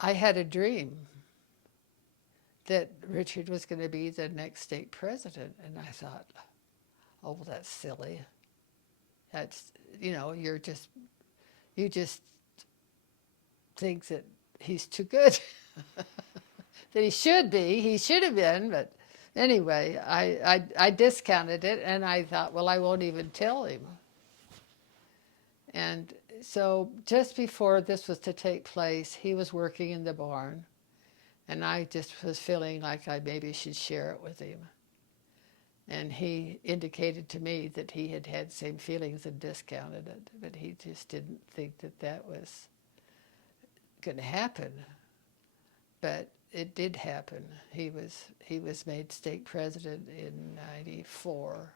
I had a dream that Richard was going to be the next state president, and I thought, oh, well, that's silly. That's, you just think that he's too good, that he should be. He should have been, but anyway, I discounted it, and I thought, well, I won't even tell him. And so just before this was to take place, he was working in the barn, and I just was feeling like I maybe should share it with him. And he indicated to me that he had had same feelings and discounted it, but he just didn't think that that was going to happen. But it did happen. He was made state president in 94.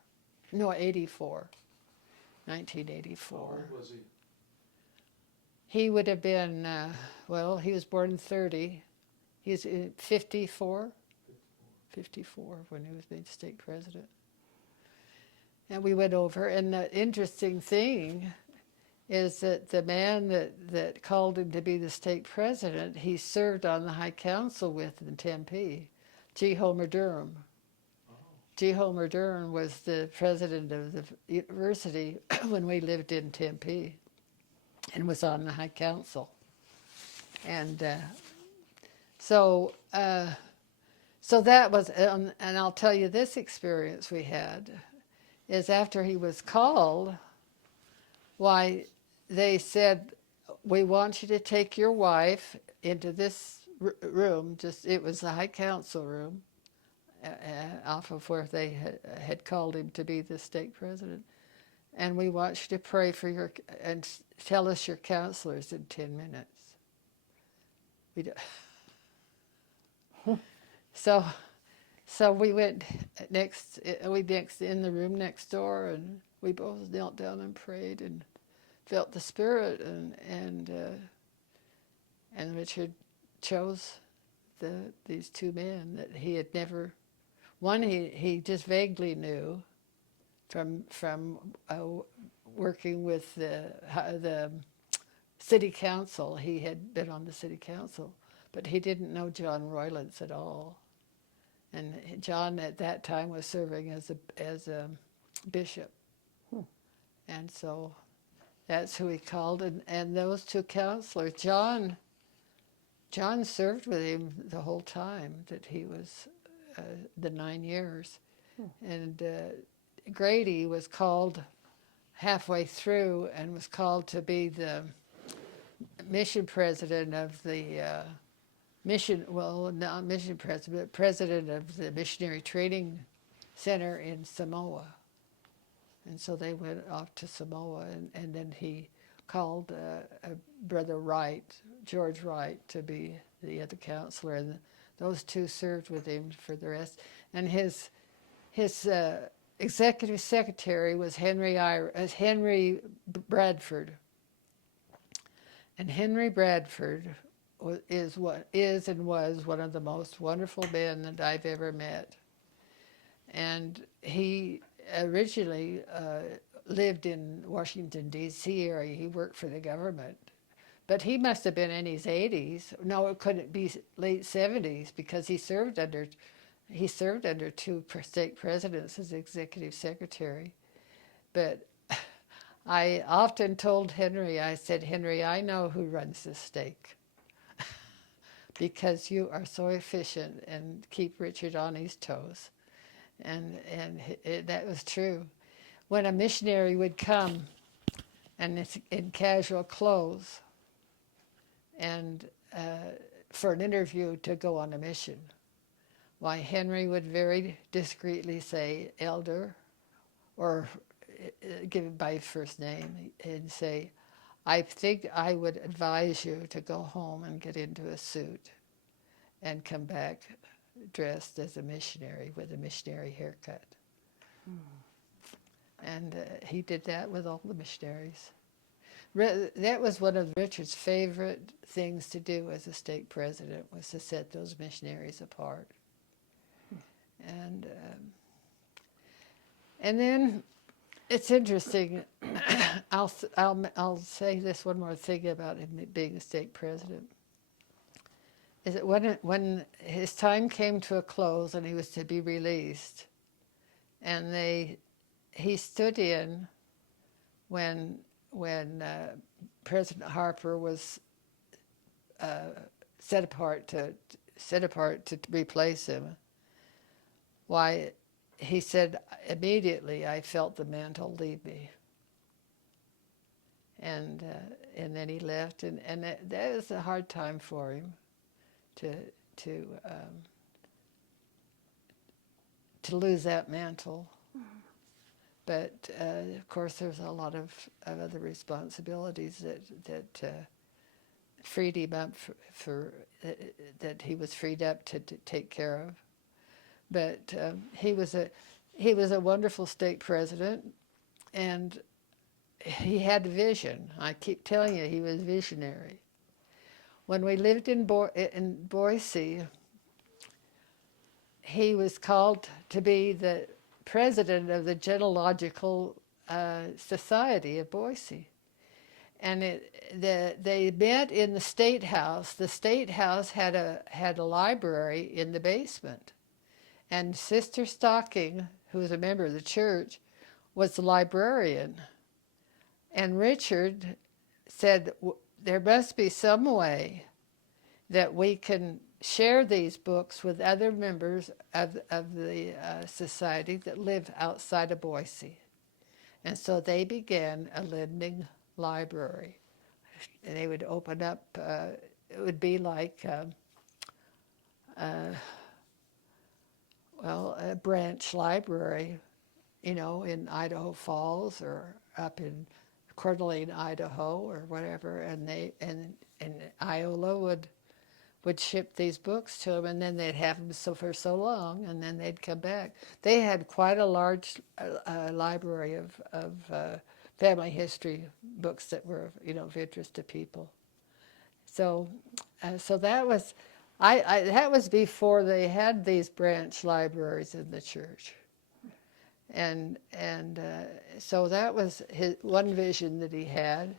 No, 84. 1984. How old was he? He would have been, well, he was born in 30. He was 54 when he was made state president. And we went over, and the interesting thing is that the man that called him to be the state president, he served on the High Council with in Tempe, G. Homer Durham. Oh. G. Homer Durham was the president of the university when we lived in Tempe and was on the High Council. And so that was, and I'll tell you this experience we had, is after he was called, why, they said, we want you to take your wife into this room, it was the High Council room, off of where they had called him to be the state president. And we want you to pray for and tell us your counselors in 10 minutes. So we went next in the room next door, and we both knelt down and prayed and felt the Spirit, and Richard chose these two men that he had never. One he just vaguely knew from working with the city council. He had been on the city council, but he didn't know John Roylance at all. And John at that time was serving as a bishop. And so that's who he called. And those two counselors, John served with him the whole time that he was the 9 years. And Grady was called halfway through and was called to be the mission president of the not mission president, president of the Missionary Training Center in Samoa. And so they went off to Samoa, and then he called Brother Wright, George Wright, to be the other counselor. And those two served with him for the rest. And his executive secretary was Henry Bradford. And Henry Bradford is and was one of the most wonderful men that I've ever met. And he originally lived in Washington, D.C. area. He worked for the government. But he must have been in his 80s. No, it couldn't be late 70s, because he served under two state presidents as executive secretary. But I often told Henry, I said, Henry, I know who runs this stake. Because you are so efficient and keep Richard on his toes. And that was true. When a missionary would come and it's in casual clothes and for an interview to go on a mission, why, Henry would very discreetly say, elder, or give him by first name, and say, I think I would advise you to go home and get into a suit and come back dressed as a missionary with a missionary haircut. And he did that with all the missionaries. That was one of Richard's favorite things to do as a stake president, was to set those missionaries apart. And then it's interesting. I'll say this one more thing about him being a stake president. is that when his time came to a close and he was to be released, and he stood in when President Harper was set apart to replace him. Why, he said, immediately I felt the mantle leave me, and then he left, and that was a hard time for him to lose that mantle. But of course, there's a lot of other responsibilities that freed him up that he was freed up to take care of. But he was a wonderful state president, and he had vision. I keep telling you, he was visionary. When we lived in Boise, he was called to be the president of the Genealogical Society of Boise. And they met in the State House. The State House had a library in the basement. And Sister Stocking, who was a member of the church, was the librarian. And Richard said, there must be some way that we can share these books with other members of the society that live outside of Boise. And so they began a lending library. And they would open up, it would be like, a branch library, in Idaho Falls or up in Coeur d'Alene, Idaho, or whatever, and Iola would ship these books to them, and then they'd have them for so long, and then they'd come back. They had quite a large library of family history books that were, of interest to people. So that was, that was before they had these branch libraries in the church. And so that was one vision that he had.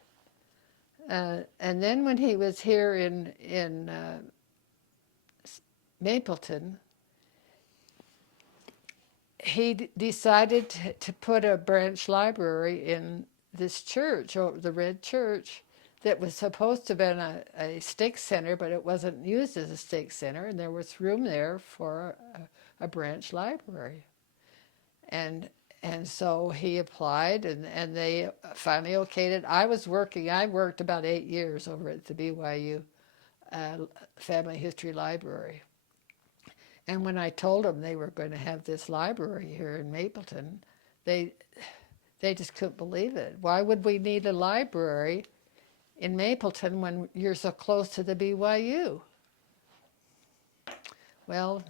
And then when he was here in Mapleton, he decided to put a branch library in this church, or the Red Church, that was supposed to have been a stake center, but it wasn't used as a stake center, and there was room there for a branch library. And so he applied, and they finally okayed it. I worked about 8 years over at the BYU Family History Library. And when I told them they were going to have this library here in Mapleton, they just couldn't believe it. Why would we need a library in Mapleton when you're so close to the BYU? Well,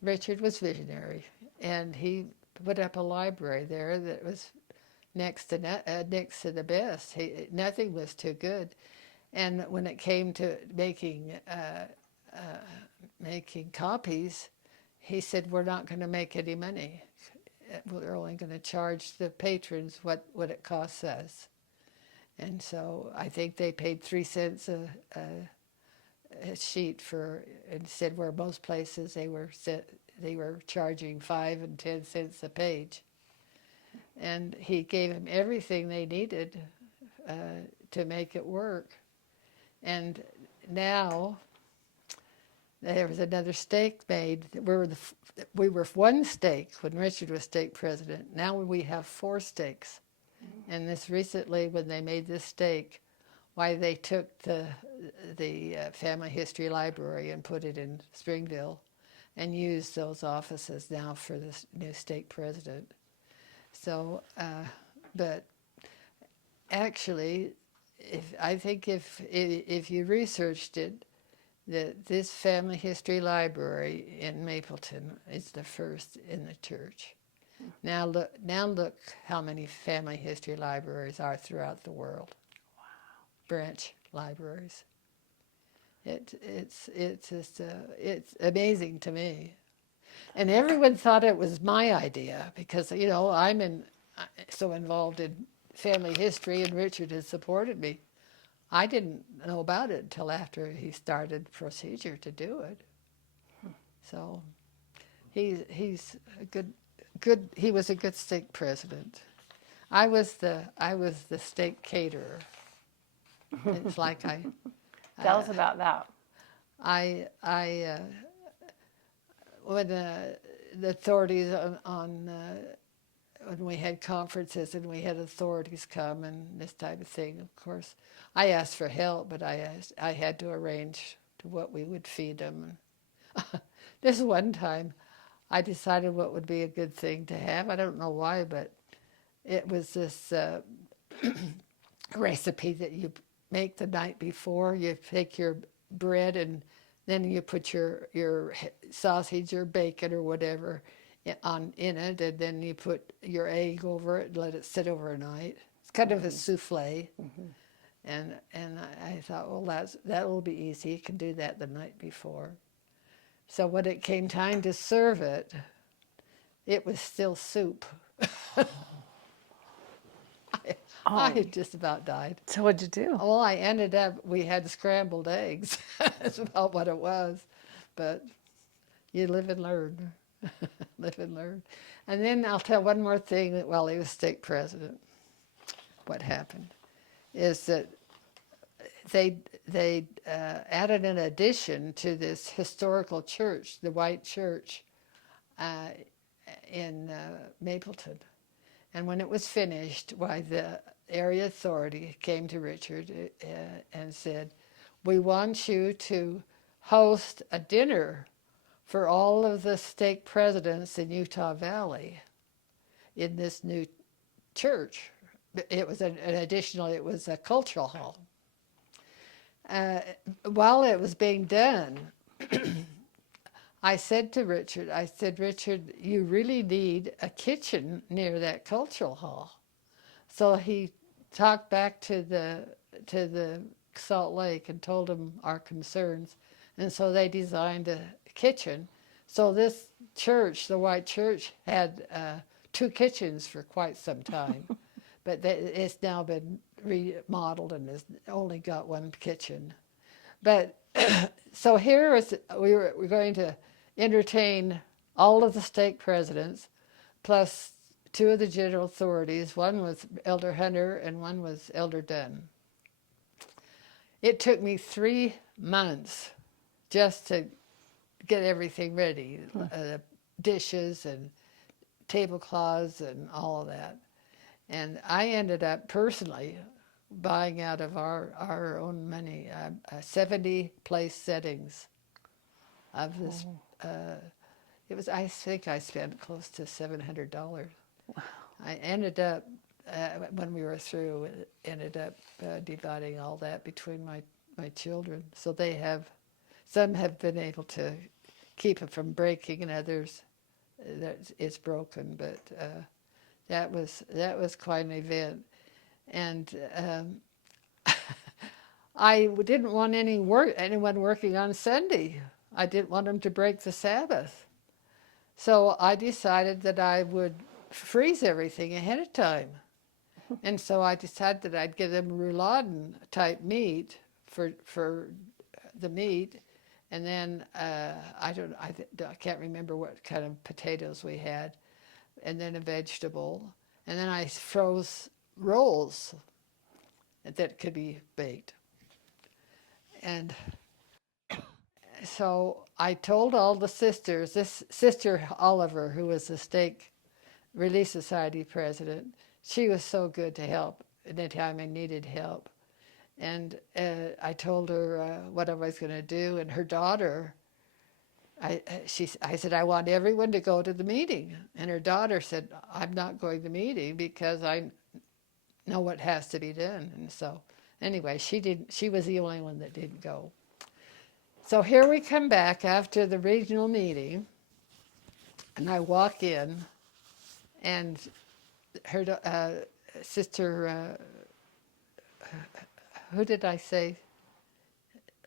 Richard was visionary, and he put up a library there that was next to the best. Nothing was too good. And when it came to making copies, he said, we're not going to make any money. We're only going to charge the patrons what it costs us. And so I think they paid 3 cents a sheet for, instead where most places they were charging 5 and 10 cents a page. And he gave them everything they needed to make it work. And now there was another stake made. We were one stake when Richard was stake president. Now we have 4 stakes. And this recently, when they made this stake, why they took the Family History Library and put it in Springville, and used those offices now for this new stake president. So, but actually, if you researched it, that this Family History Library in Mapleton is the first in the church. Now look how many family history libraries are throughout the world. Wow. Branch libraries. It's just it's amazing to me. And everyone thought it was my idea because I'm so involved in family history, and Richard has supported me I didn't know about it until after he started procedure to do it. So he's a good. He was a good stake president. I was the steak caterer. It's like Tell us about that. I when the authorities on when we had conferences and we had authorities come and this type of thing. Of course, I asked for help, but I had to arrange to what we would feed them. This one time, I decided what would be a good thing to have. I don't know why, but it was this recipe that you make the night before. You take your bread and then you put your sausage or bacon or whatever in it, and then you put your egg over it and let it sit overnight. It's kind of a souffle. And I thought, well, that will be easy. You can do that the night before. So when it came time to serve it, it was still soup. I had just about died. So what'd you do? Well, we had scrambled eggs. That's about what it was. But you live and learn. Live and learn. And then I'll tell one more thing that while he was stake president, what happened is that they added an addition to this historical church, the white church, in Mapleton. And when it was finished, why the area authority came to Richard and said, "We want you to host a dinner for all of the stake presidents in Utah Valley in this new church." It was it was a cultural hall. While it was being done, I said to Richard, Richard, you really need a kitchen near that cultural hall. So he talked back to the Salt Lake and told them our concerns. And so they designed a kitchen. So this church, the white church, had 2 kitchens for quite some time. But it's now been remodeled and has only got 1 kitchen. But so here we're going to entertain all of the stake presidents, plus 2 of the general authorities. One was Elder Hunter and one was Elder Dunn. It took me 3 months just to get everything ready, dishes and tablecloths and all of that. And I ended up personally buying out of our own money 70 place settings of this. I think I spent close to $700. Wow. I ended up, when we were through, dividing all that between my children. So some have been able to keep it from breaking, and others it's broken. But that was quite an event, and I didn't want anyone working on Sunday. I didn't want them to break the Sabbath. So I decided that I would freeze everything ahead of time. And so I decided that I'd give them rouladen type meat for the meat. And then I can't remember what kind of potatoes we had. And then a vegetable. And then I froze rolls that could be baked. And so I told all the sisters, this Sister Oliver, who was the Stake Relief Society president, she was so good to help anytime I needed help. And I told her what I was going to do, and her daughter, I said, I want everyone to go to the meeting. And her daughter said, I'm not going to the meeting because I know what has to be done. And so anyway, she was the only one that didn't go. So here we come back after the regional meeting, and I walk in, and her sister, who did I say?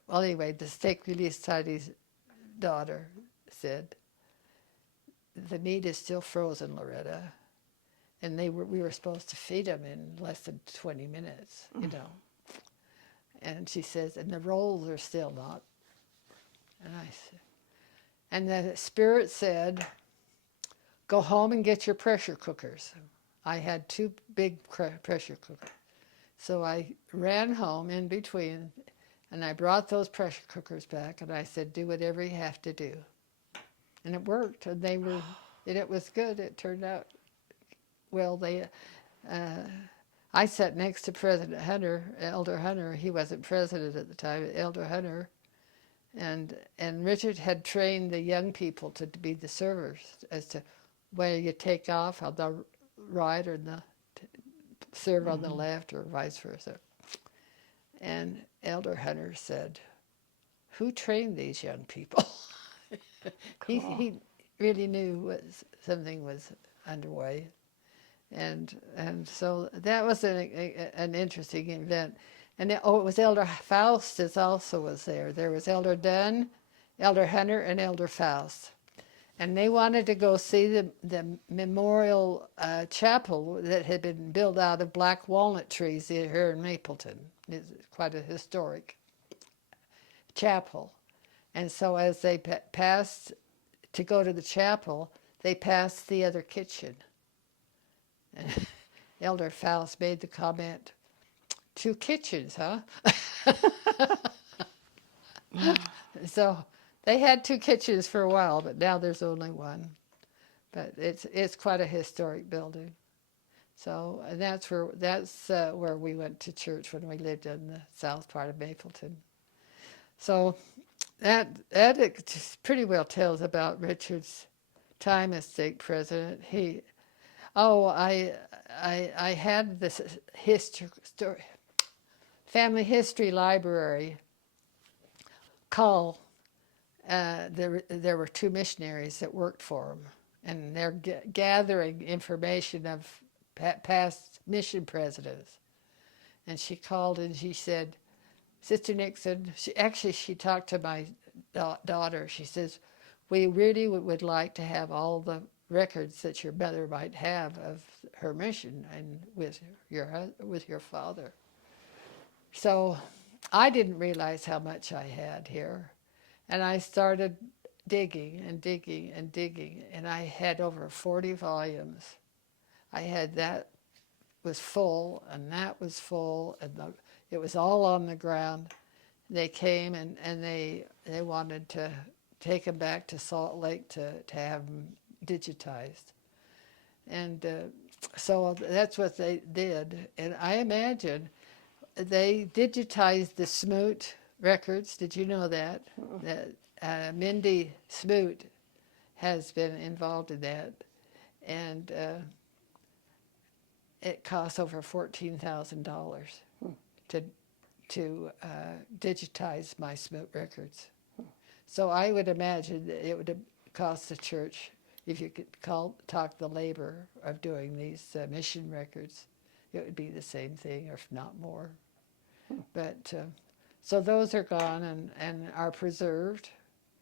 Well, anyway, the Stake Relief Society's daughter said, the meat is still frozen, Loretta. And we were supposed to feed them in less than 20 minutes, you know. And she says, and the rolls are still not. And I said, and the Spirit said, go home and get your pressure cookers. I had 2 big pressure cookers. So I ran home in between, and I brought those pressure cookers back, and I said, do whatever you have to do. And it worked, and it was good. It turned out well. I sat next to President Hunter, Elder Hunter. He wasn't president at the time, Elder Hunter. And Richard had trained the young people to be the servers as to where you take off on the right or serve on the left or vice versa. And Elder Hunter said, who trained these young people? Cool. He really knew something was underway. And so that was an interesting event. And it was Elder Faust also was there. There was Elder Dunn, Elder Hunter, and Elder Faust. And they wanted to go see the memorial chapel that had been built out of black walnut trees here in Mapleton. It's quite a historic chapel. And so as they passed to go to the chapel, they passed the other kitchen. And Elder Faust made the comment, 2 kitchens, huh? So they had 2 kitchens for a while, but now there's only 1. But it's quite a historic building. So and that's where we went to church when we lived in the south part of Mapleton. So that pretty well tells about Richard's time as stake president. I had this family history library call. There were 2 missionaries that worked for him, and they're gathering information of past mission presidents. And she called and she said, Sister Nixon, she talked to my daughter. She says, we really would like to have all the records that your mother might have of her mission and with your father. So I didn't realize how much I had here. And I started digging and digging and digging, and I had over 40 volumes. I had that was full, and that was full, and it was all on the ground. They came and they wanted to take them back to Salt Lake to have them digitized. And so that's what they did. And I imagine they digitized the Smoot records. Did you know that? That Mindy Smoot has been involved in that. And it costs over $14,000 to digitize my Smoot records. So I would imagine that it would have cost the church, if you could talk the labor of doing these mission records, it would be the same thing, if not more. But so those are gone and are preserved.